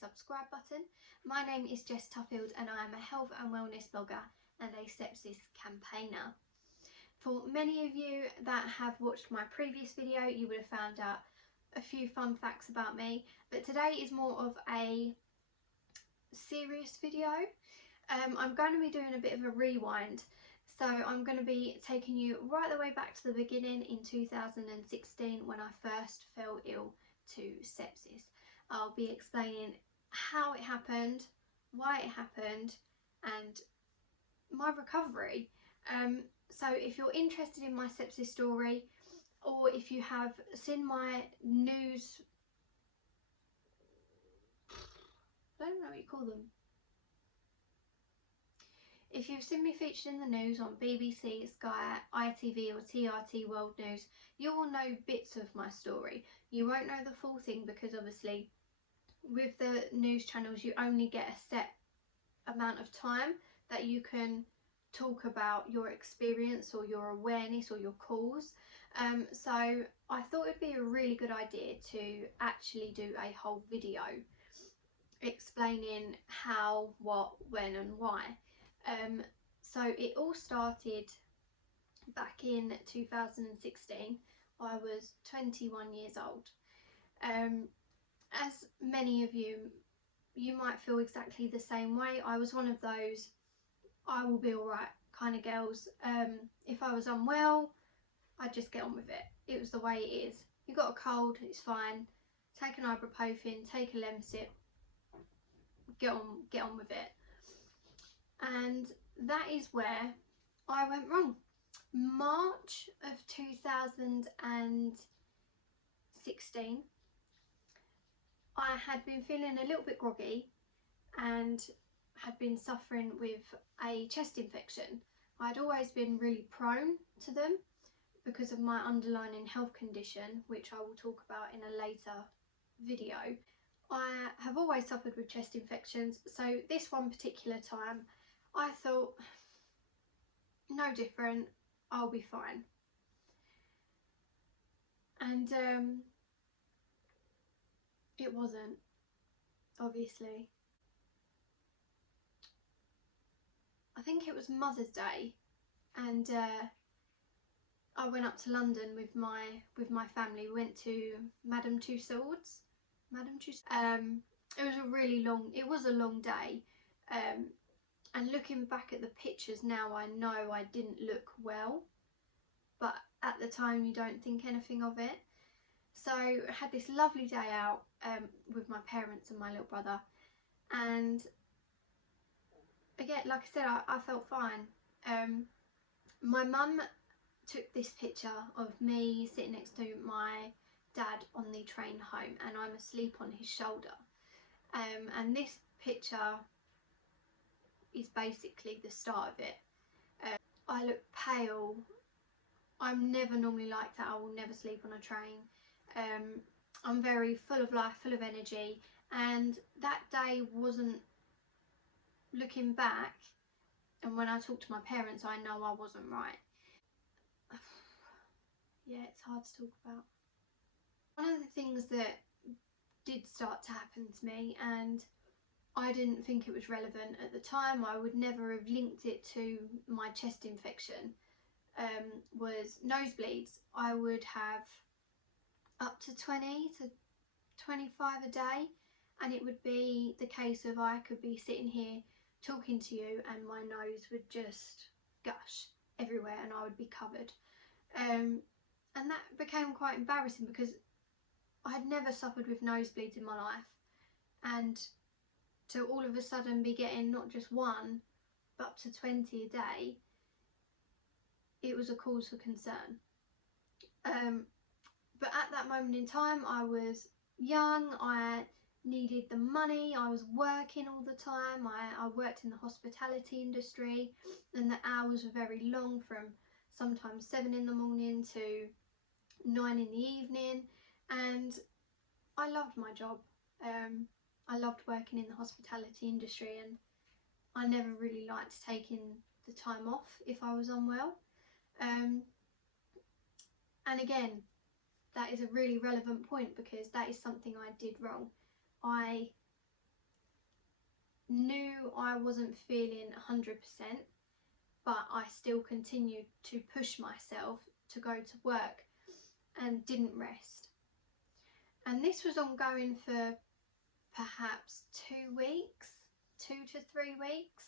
subscribe button. My name is Jess Tuffield and I am a health and wellness blogger and a sepsis campaigner. For many of you that have watched my previous video, you would have found out a few fun facts about me, but today is more of a serious video. I'm going to be doing a bit of a rewind, so I'm going to be taking you right the way back to the beginning in 2016 when I first fell ill to sepsis. I'll be explaining how it happened, why it happened and my recovery. So if you're interested in my sepsis story, or if you have seen my news, I don't know what you call them. If you've seen me featured in the news on BBC, Sky, ITV or TRT World News, you will know bits of my story. You won't know the full thing because obviously with the news channels you only get a set amount of time that you can talk about your experience or your awareness or your cause. So I thought it'd be a really good idea to actually do a whole video explaining how, what, when and why. So it all started back in 2016. I was 21 years old. As many of you might feel exactly the same way. I was one of those I will be alright kind of girls. If I was unwell, I'd just get on with it. It was the way it is. You got a cold, it's fine. Take an ibuprofen, take a Lemsip, get on with it. And that is where I went wrong. March of 2016, I had been feeling a little bit groggy and had been suffering with a chest infection. I'd always been really prone to them because of my underlying health condition, which I will talk about in a later video. I have always suffered with chest infections, so this one particular time I thought, no different, I'll be fine. And it wasn't, obviously. I think it was Mother's Day, and I went up to London with my family. We went to Madame Tussauds. It was a long day. And looking back at the pictures now, I know I didn't look well, but at the time you don't think anything of it. So I had this lovely day out with my parents and my little brother, and again, like I said, I felt fine. My mum took this picture of me sitting next to my dad on the train home, and I'm asleep on his shoulder. And this picture is basically the start of it. I look pale. I'm never normally like that. I will never sleep on a train. I'm very full of life, full of energy, and that day wasn't, looking back, and when I talk to my parents, I know I wasn't right. Yeah, it's hard to talk about. One of the things that did start to happen to me, and I didn't think it was relevant at the time, I would never have linked it to my chest infection, was nosebleeds. I would have up to 20 to 25 a day, and it would be the case of I could be sitting here talking to you and my nose would just gush everywhere and I would be covered. And that became quite embarrassing because I had never suffered with nosebleeds in my life, and to all of a sudden be getting not just one but up to 20 a day, it was a cause for concern. But at that moment in time I was young, I needed the money, I was working all the time. I worked in the hospitality industry and the hours were very long, from sometimes 7 in the morning to 9 in the evening, and I loved my job. I loved working in the hospitality industry, and I never really liked taking the time off if I was unwell. And again, that is a really relevant point because that is something I did wrong. I knew I wasn't feeling 100%, but I still continued to push myself to go to work and didn't rest. And this was ongoing for perhaps 2 weeks, 2 to 3 weeks.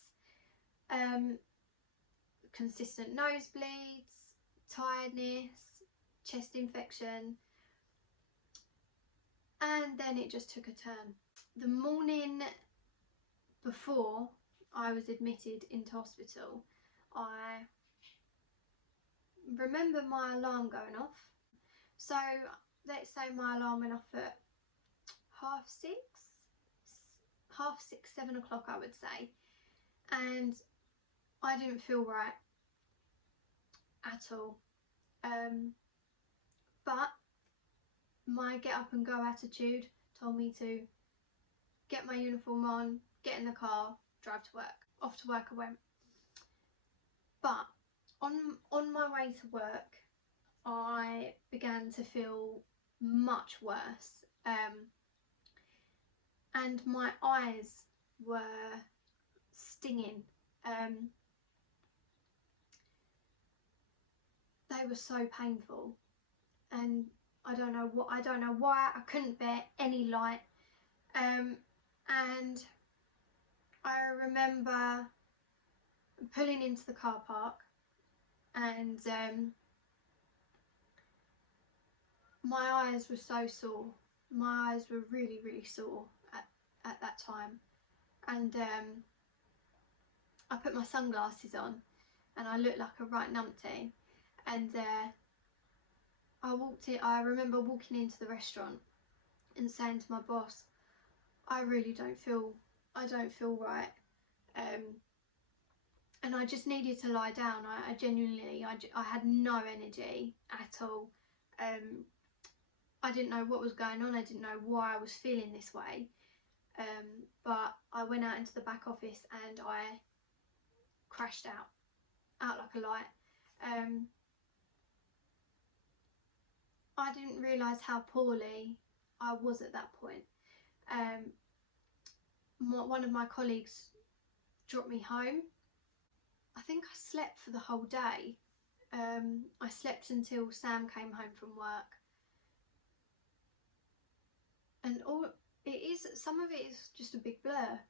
Consistent nosebleeds, tiredness, chest infection, and then it just took a turn. The morning before I was admitted into hospital, I remember my alarm going off. So let's say my alarm went off at 6:30, 7 o'clock, I would say, and I didn't feel right at all. But my get up and go attitude told me to get my uniform on, get in the car, drive to work. Off to work I went. But on my way to work, I began to feel much worse, and my eyes were stinging. They were so painful, and I don't know why I couldn't bear any light. And I remember pulling into the car park, and my eyes were so sore. My eyes were really, really sore at that time, and I put my sunglasses on and I looked like a right numpty. And I remember walking into the restaurant and saying to my boss, I don't feel right, and I just needed to lie down. I genuinely had no energy at all. I didn't know what was going on. I didn't know why I was feeling this way, but I went out into the back office and I crashed out like a light. I didn't realise how poorly I was at that point. One of my colleagues dropped me home. I think I slept for the whole day. I slept until Sam came home from work. And some of it is just a big blur.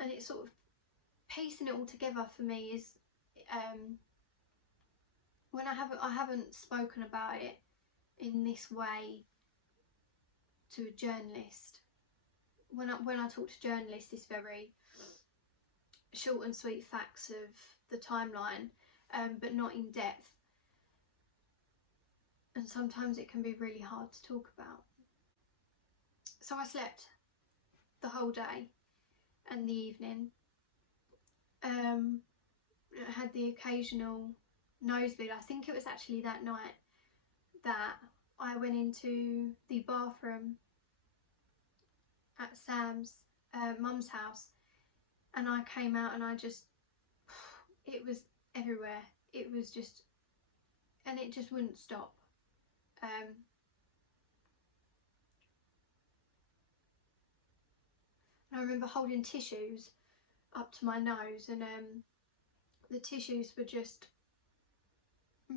And it's sort of piecing it all together for me is when I haven't spoken about it in this way to a journalist. When I talk to journalists, it's very short and sweet facts of the timeline, but not in depth. And sometimes it can be really hard to talk about. So I slept the whole day and the evening. I had the occasional nosebleed. I think it was actually that night that I went into the bathroom at Sam's mum's house, and I came out and it was everywhere. It was just, and it just wouldn't stop. I remember holding tissues up to my nose, and the tissues were just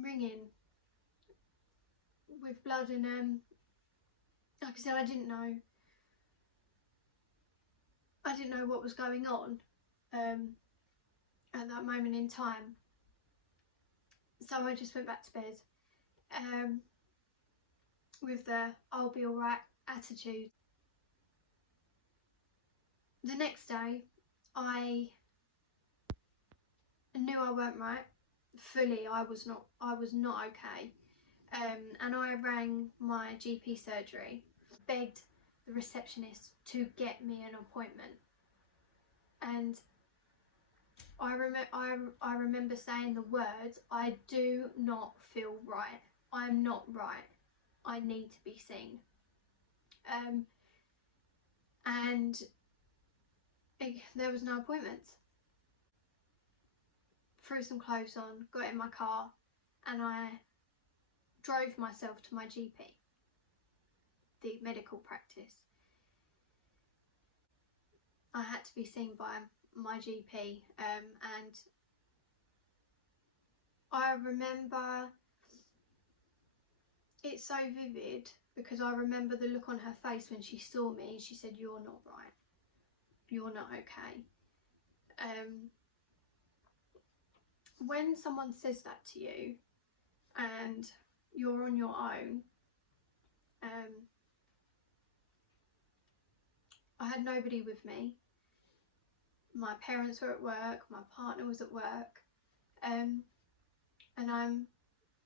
ringing with blood, and like I said, I didn't know what was going on at that moment in time. So I just went back to bed with the I'll be alright attitude. The next day I knew I weren't right. Fully, I was not okay. And I rang my GP surgery, begged the receptionist to get me an appointment. And I remember saying the words, I do not feel right. I'm not right. I need to be seen. And there was no appointment. Threw some clothes on, got in my car, and I drove myself to my GP, the medical practice. I had to be seen by my GP, and I remember it's so vivid because I remember the look on her face when she saw me and she said, "You're not right, you're not okay." When someone says that to you and you're on your own, I had nobody with me. My parents were at work, my partner was at work, and I'm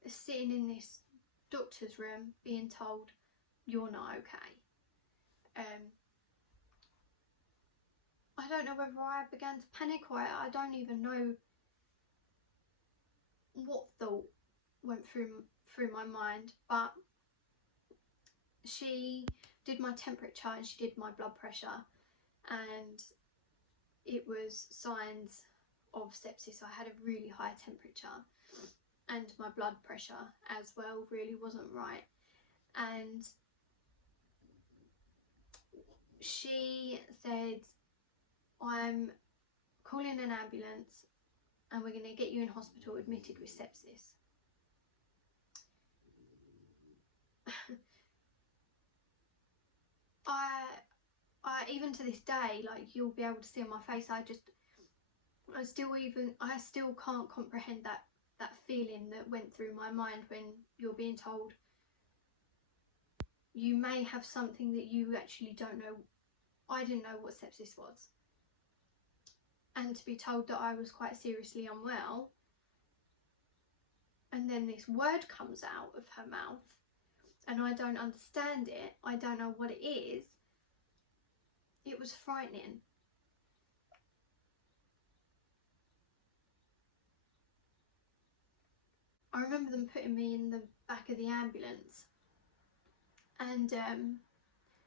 sitting in this doctor's room being told, "You're not okay." I don't know whether I began to panic or I don't even know what thought went through my mind, but she did my temperature and she did my blood pressure, and it was signs of sepsis. I had a really high temperature and my blood pressure as well really wasn't right, and she said, "I'm calling an ambulance and we're going to get you in hospital admitted with sepsis." I even to this day, like, you'll be able to see on my face, I still can't comprehend that feeling that went through my mind when you're being told you may have something that you actually don't know. I didn't know what sepsis was, and to be told that I was quite seriously unwell, and then this word comes out of her mouth and I don't understand it, I don't know what it is. It was frightening. I remember them putting me in the back of the ambulance and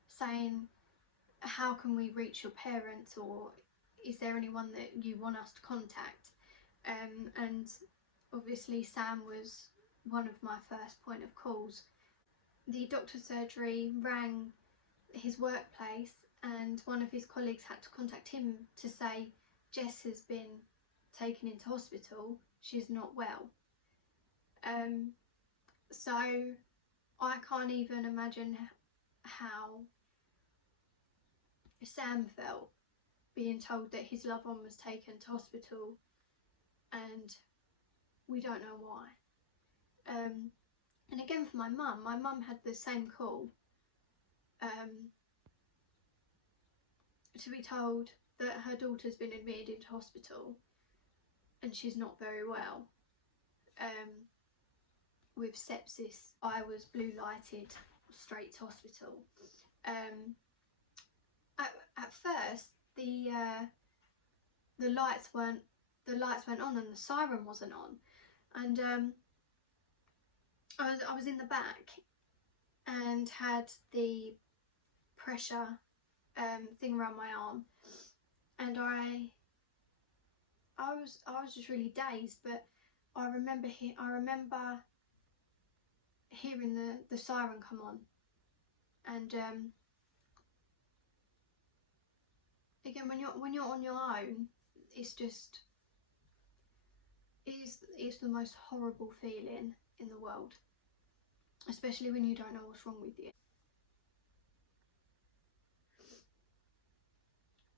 saying, "How can we reach your parents, or is there anyone that you want us to contact?" And obviously Sam was one of my first point of calls. The doctor's surgery rang his workplace and one of his colleagues had to contact him to say, "Jess has been taken into hospital, she's not well." So I can't even imagine how Sam felt being told that his loved one was taken to hospital and we don't know why. And again for my mum had the same call, to be told that her daughter's been admitted into hospital and she's not very well. With sepsis, I was blue lighted straight to hospital. At first, the lights went on and the siren wasn't on, and I was in the back and had the pressure thing around my arm, and I was just really dazed. But I remember hearing the siren come on, and again, when you're on your own, it's the most horrible feeling in the world, especially when you don't know what's wrong with you.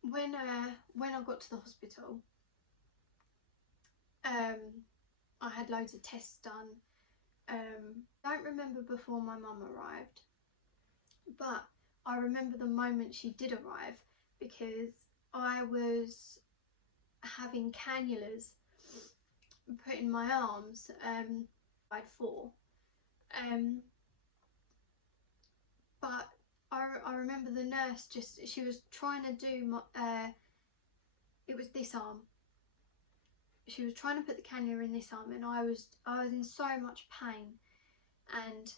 When I got to the hospital, I had loads of tests done. I don't remember before my mum arrived, but I remember the moment she did arrive because I was having cannulas put in my arms. I had 4. But I remember the nurse she was trying to do my, it was this arm. She was trying to put the cannula in this arm and I was in so much pain, and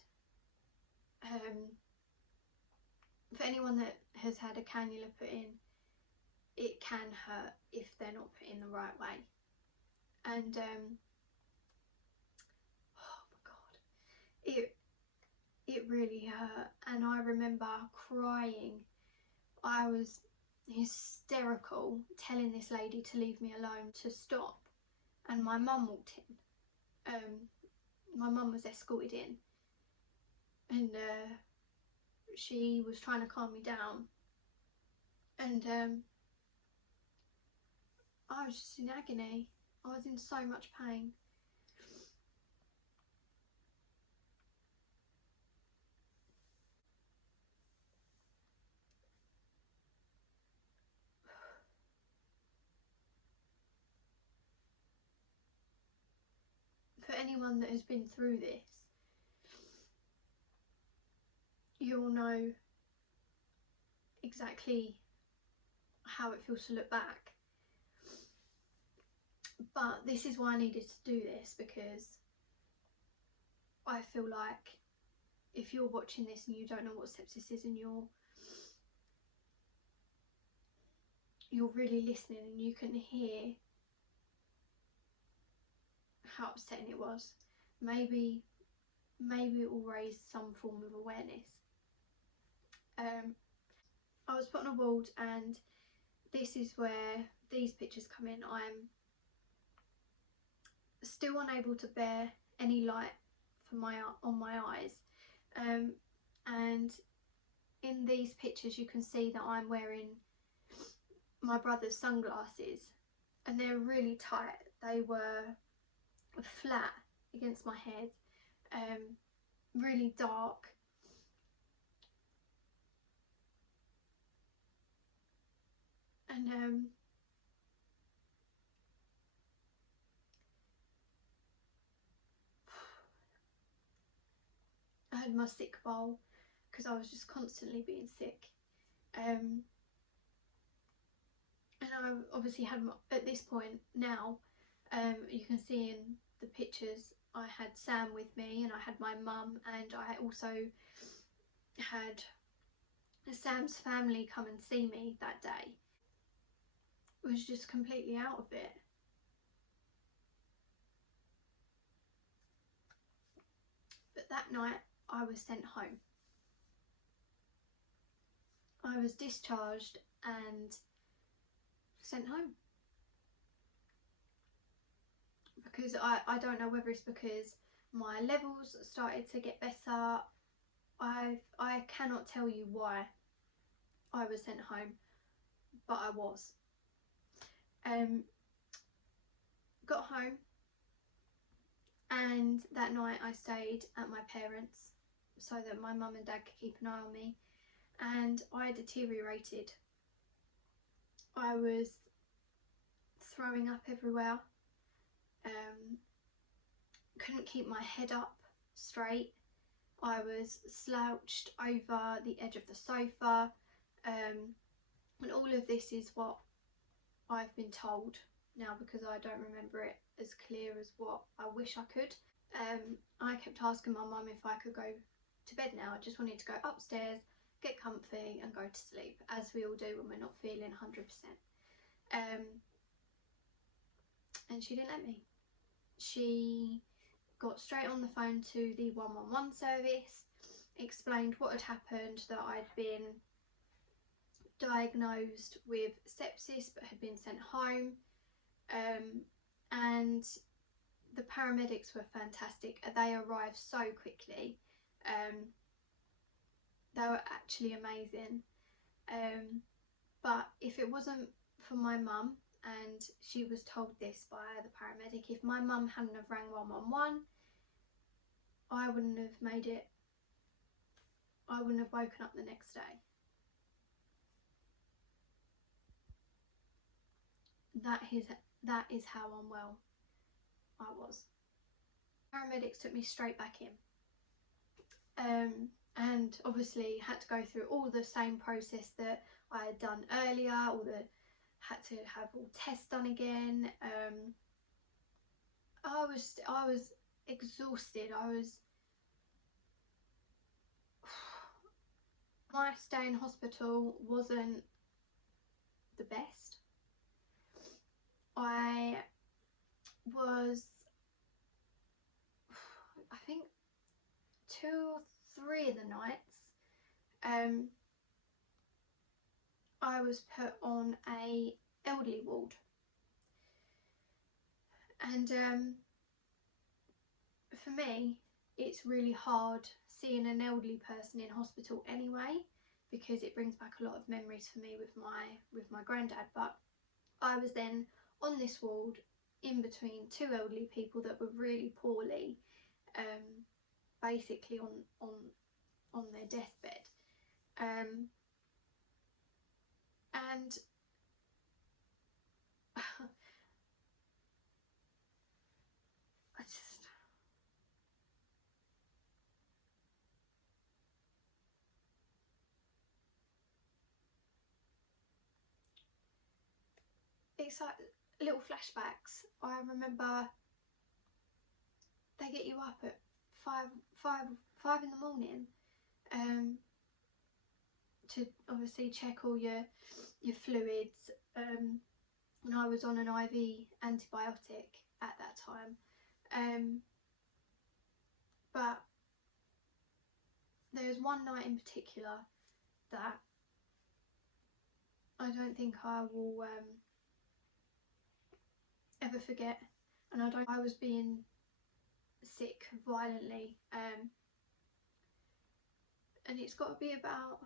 for anyone that has had a cannula put in, it can hurt if they're not put in the right way. And oh my god, it really hurt, and I remember crying. I was hysterical, telling this lady to leave me alone, to stop. And my mum walked in. My mum was escorted in, and she was trying to calm me down, and I was just in agony. I was in so much pain. For anyone that has been through this, you'll know exactly how it feels to look back. But this is why I needed to do this, because I feel like if you're watching this and you don't know what sepsis is, and you're really listening and you can hear how upsetting it was, maybe it will raise some form of awareness. I was put on a ward, and this is where these pictures come in. I'm still unable to bear any light on my eyes, and in these pictures you can see that I'm wearing my brother's sunglasses, and they're really tight. They were flat against my head, really dark. And I had my sick bowl because I was just constantly being sick, and I obviously had at this point now, you can see in the pictures, I had Sam with me, and I had my mum, and I also had Sam's family come and see me that day. I was just completely out of it. But that night I was sent home. I was discharged and sent home. Because I don't know whether it's because my levels started to get better. I cannot tell you why I was sent home, but I was. Got home, and that night I stayed at my parents' so that my mum and dad could keep an eye on me, and I deteriorated. I was throwing up everywhere, couldn't keep my head up straight. I was slouched over the edge of the sofa, and all of this is what I've been told now, because I don't remember it as clear as what I wish I could. I kept asking my mum if I could go to bed now. I just wanted to go upstairs, get comfy and go to sleep, as we all do when we're not feeling 100%. And she didn't let me. She got straight on the phone to the 111 service, explained what had happened, that I'd been diagnosed with sepsis but had been sent home, and the paramedics were fantastic. They arrived so quickly. They were actually amazing. But if it wasn't for my mum, and she was told this by the paramedic, if my mum hadn't have rang 111, I wouldn't have made it. I wouldn't have woken up the next day. That is how unwell I was. Paramedics took me straight back in, and obviously had to go through all the same process that I had done earlier. Had to have all tests done again. I was exhausted. My stay in hospital wasn't the best. I was, I think, 2 or 3 of the nights, I was put on a elderly ward, and for me it's really hard seeing an elderly person in hospital anyway, because it brings back a lot of memories for me with my granddad. But I was then on this ward in between two elderly people that were really poorly, basically on their deathbed, and I just, it's like little flashbacks. I remember they get you up at five in the morning, to obviously check all your fluids, and I was on an IV antibiotic at that time, but there's one night in particular that I don't think I will ever forget, and I was being sick violently, and it's got to be about,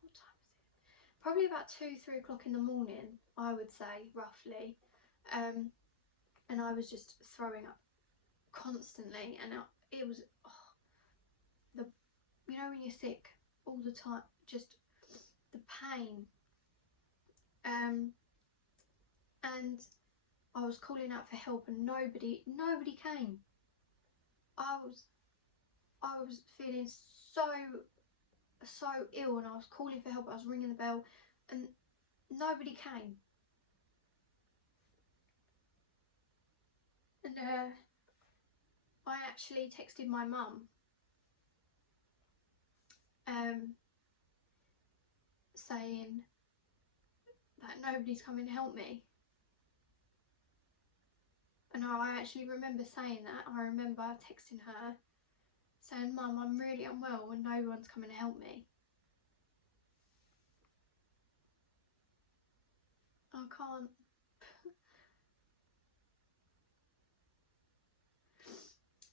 what time is it? Probably about 2-3 o'clock in the morning, I would say, roughly, and I was just throwing up constantly, and it was, you know when you're sick all the time, just the pain, and I was calling out for help and nobody came. I was feeling so ill, and I was calling for help, I was ringing the bell and nobody came. And I actually texted my mum, saying that nobody's coming to help me. And I actually remember saying that. I remember texting her saying, "Mum, I'm really unwell and no one's coming to help me." I can't.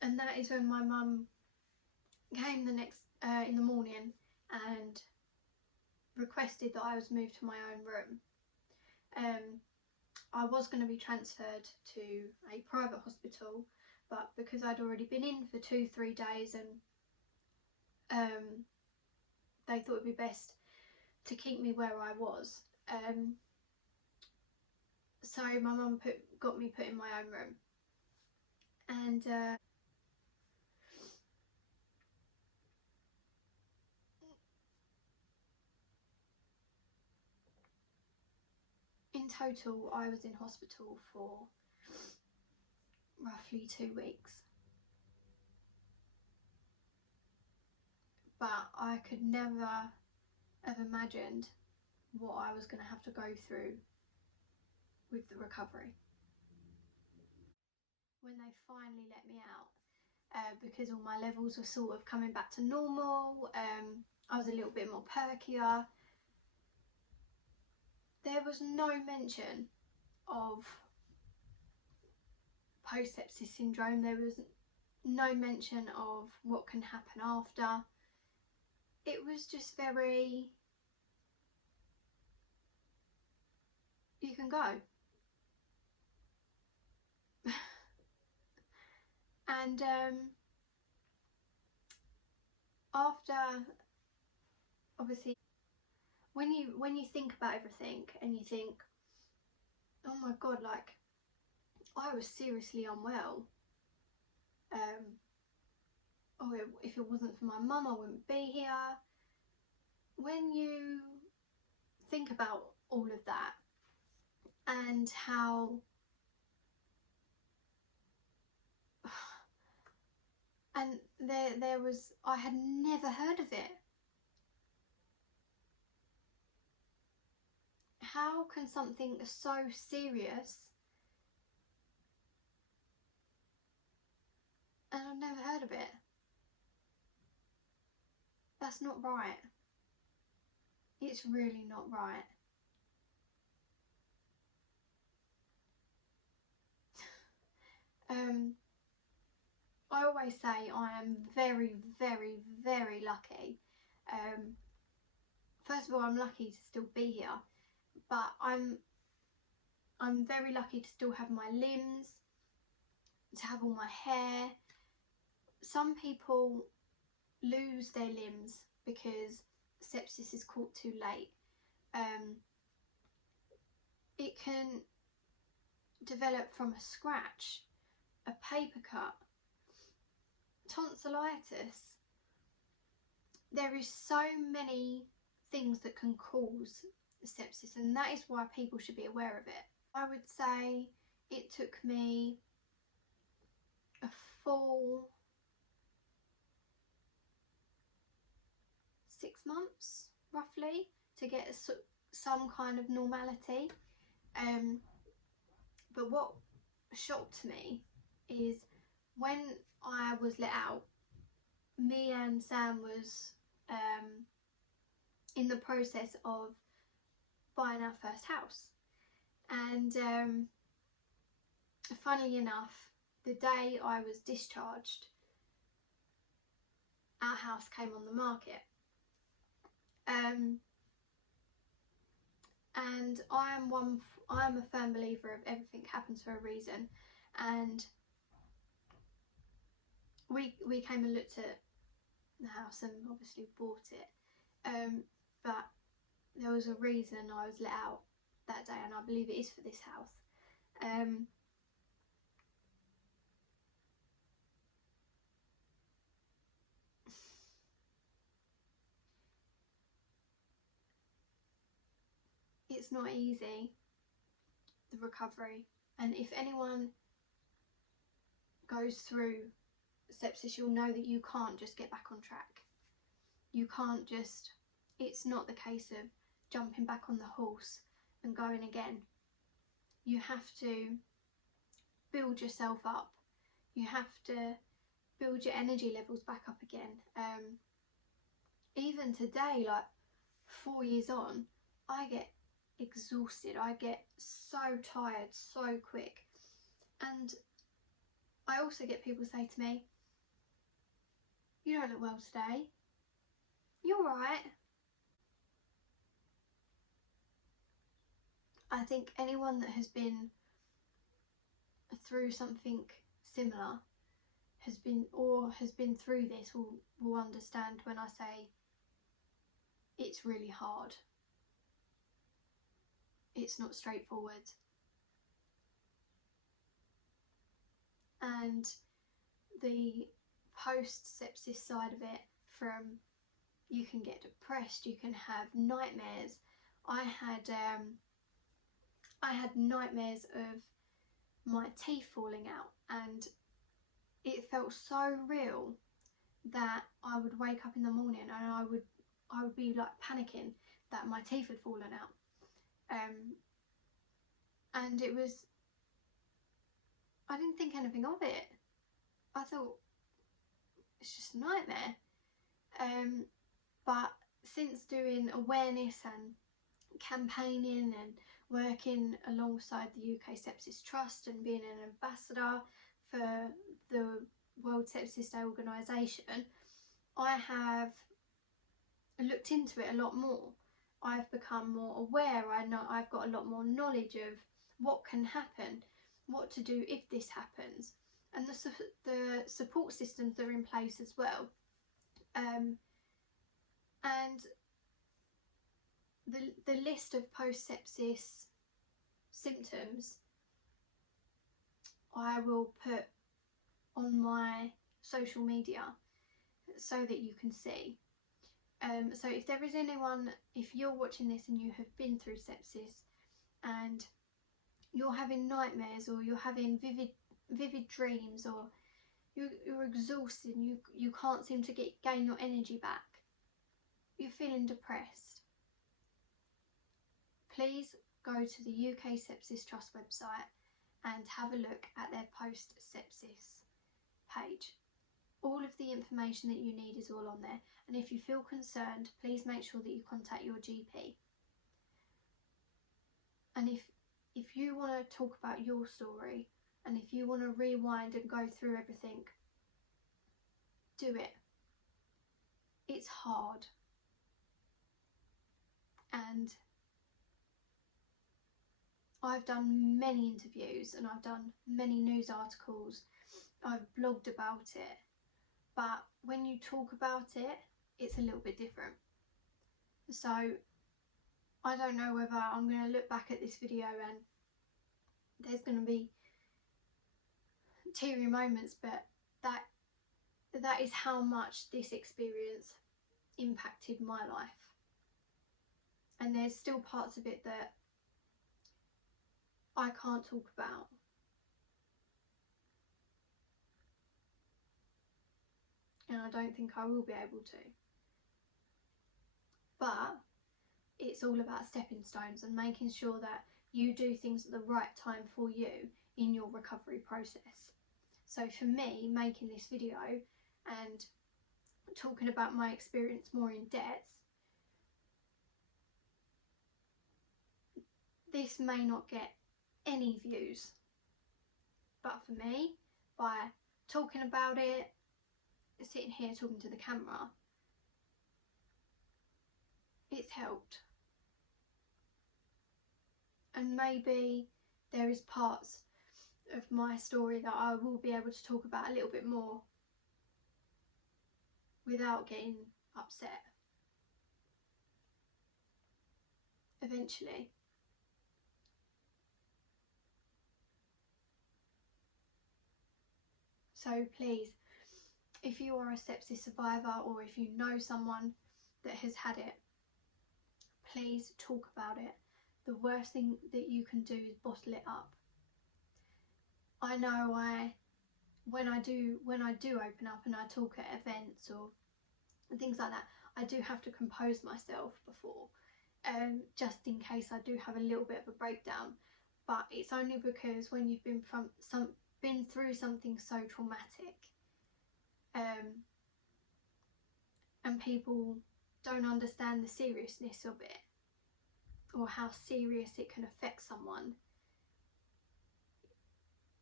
And that is when my mum came the next in the morning and requested that I was moved to my own room. I was going to be transferred to a private hospital, but because I'd already been in for 2-3 days, and they thought it'd be best to keep me where I was, so my mum got me put in my own room, and in total I was in hospital for roughly 2 weeks. But I could never have imagined what I was going to have to go through with the recovery. When they finally let me out, because all my levels were sort of coming back to normal, I was a little bit more perkier. There was no mention of post-sepsis syndrome. There was no mention of what can happen after. It was just very, you can go. And after, obviously, when you think about everything and you think, oh my god, like, I was seriously unwell, oh, if it wasn't for my mum I wouldn't be here. When you think about all of that and how and there was, I had never heard of it. How can something so serious, and I've never heard of it? That's not right. It's really not right. I always say I am very, very, very lucky. First of all, I'm lucky to still be here, but I'm very lucky to still have my limbs, to have all my hair. Some people lose their limbs because sepsis is caught too late. It can develop from a scratch, a paper cut, tonsillitis. There is so many things that can cause sepsis, and that is why people should be aware of it. I would say it took me a full 6 months roughly to get some kind of normality. But what shocked me is when I was let out, me and Sam was in the process of buying our first house, and funnily enough, the day I was discharged, our house came on the market. And I am a firm believer of everything happens for a reason, and we came and looked at the house and obviously bought it, but there was a reason I was let out that day, and I believe it is for this house. It's not easy, the recovery, and if anyone goes through sepsis, you'll know that you can't just get back on track. You can't just, it's not the case of jumping back on the horse and going again. You have to build yourself up. You have to build your energy levels back up again. Even today, like 4 years on, I get exhausted. I get so tired so quick, and I also get people say to me, "You don't look well today. You're right." I think anyone that has been through something similar has been through this will understand when I say it's really hard. It's not straightforward. And the post-sepsis side of it, from you can get depressed, you can have nightmares. I had nightmares of my teeth falling out, and it felt so real that I would wake up in the morning and I would be like panicking that my teeth had fallen out. And it was, I didn't think anything of it. I thought it's just a nightmare. But since doing awareness and campaigning and working alongside the UK Sepsis Trust and being an ambassador for the World Sepsis Day organisation, I have looked into it a lot more. I've become more aware. I know I've got a lot more knowledge of what can happen, what to do if this happens, and the support systems are in place as well. And the list of post-sepsis symptoms I will put on my social media so that you can see. So if there is anyone, if you're watching this and you have been through sepsis and you're having nightmares, or you're having vivid dreams, or you're exhausted and you can't seem to gain your energy back, you're feeling depressed, please go to the UK Sepsis Trust website and have a look at their post-sepsis page. All of the information that you need is all on there, and if you feel concerned, please make sure that you contact your GP. And if you want to talk about your story, and if you want to rewind and go through everything, do it. It's hard, and I've done many interviews and I've done many news articles, I've blogged about it, but when you talk about it, it's a little bit different. So I don't know whether I'm going to look back at this video and there's going to be teary moments, but that is how much this experience impacted my life. And there's still parts of it that I can't talk about. And I don't think I will be able to. But it's all about stepping stones and making sure that you do things at the right time for you in your recovery process. So for me, making this video and talking about my experience more in depth, this may not get any views, but for me, by talking about it, sitting here talking to the camera, it's helped. And maybe there is parts of my story that I will be able to talk about a little bit more without getting upset eventually. So please, if you are a sepsis survivor or if you know someone that has had it, please talk about it. The worst thing that you can do is bottle it up. I know when I do open up and I talk at events or things like that, I do have to compose myself before, just in case I do have a little bit of a breakdown. But it's only because when you've been through something so traumatic, and people don't understand the seriousness of it or how serious it can affect someone,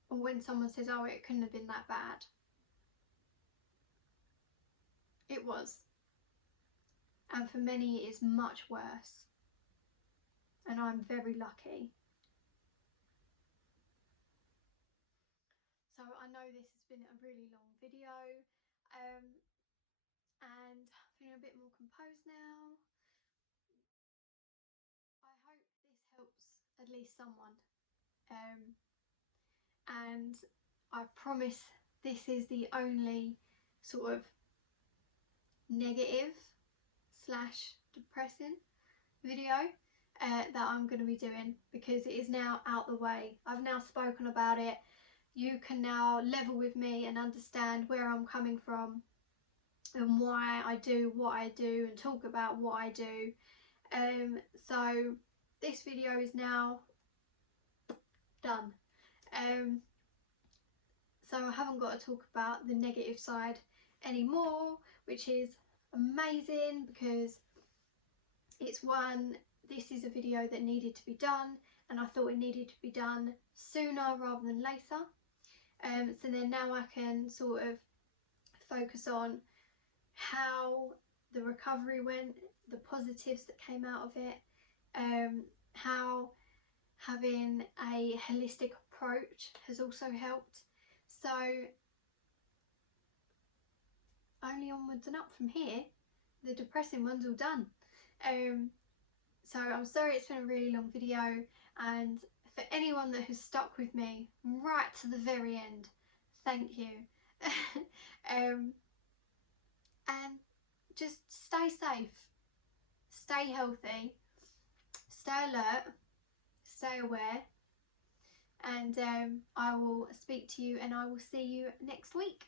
or when someone says, oh, it couldn't have been that bad. It was. And for many it is much worse. And I'm very lucky. So I know this has been a really long video, and I'm feeling a bit more composed now. I hope this helps at least someone. And I promise this is the only sort of negative / depressing video that I'm going to be doing, because it is now out the way. I've now spoken about it. You can now level with me and understand where I'm coming from and why I do what I do and talk about what I do. So this video is now done. So I haven't got to talk about the negative side anymore, which is amazing, because this is a video that needed to be done, and I thought it needed to be done sooner rather than later. So then now I can sort of focus on how the recovery went, the positives that came out of it, how having a holistic approach has also helped. So only onwards and up from here. The depressing one's all done. So I'm sorry it's been a really long video, and for anyone that has stuck with me right to the very end, thank you. And just stay safe, stay healthy, stay alert, stay aware, and I will speak to you and I will see you next week.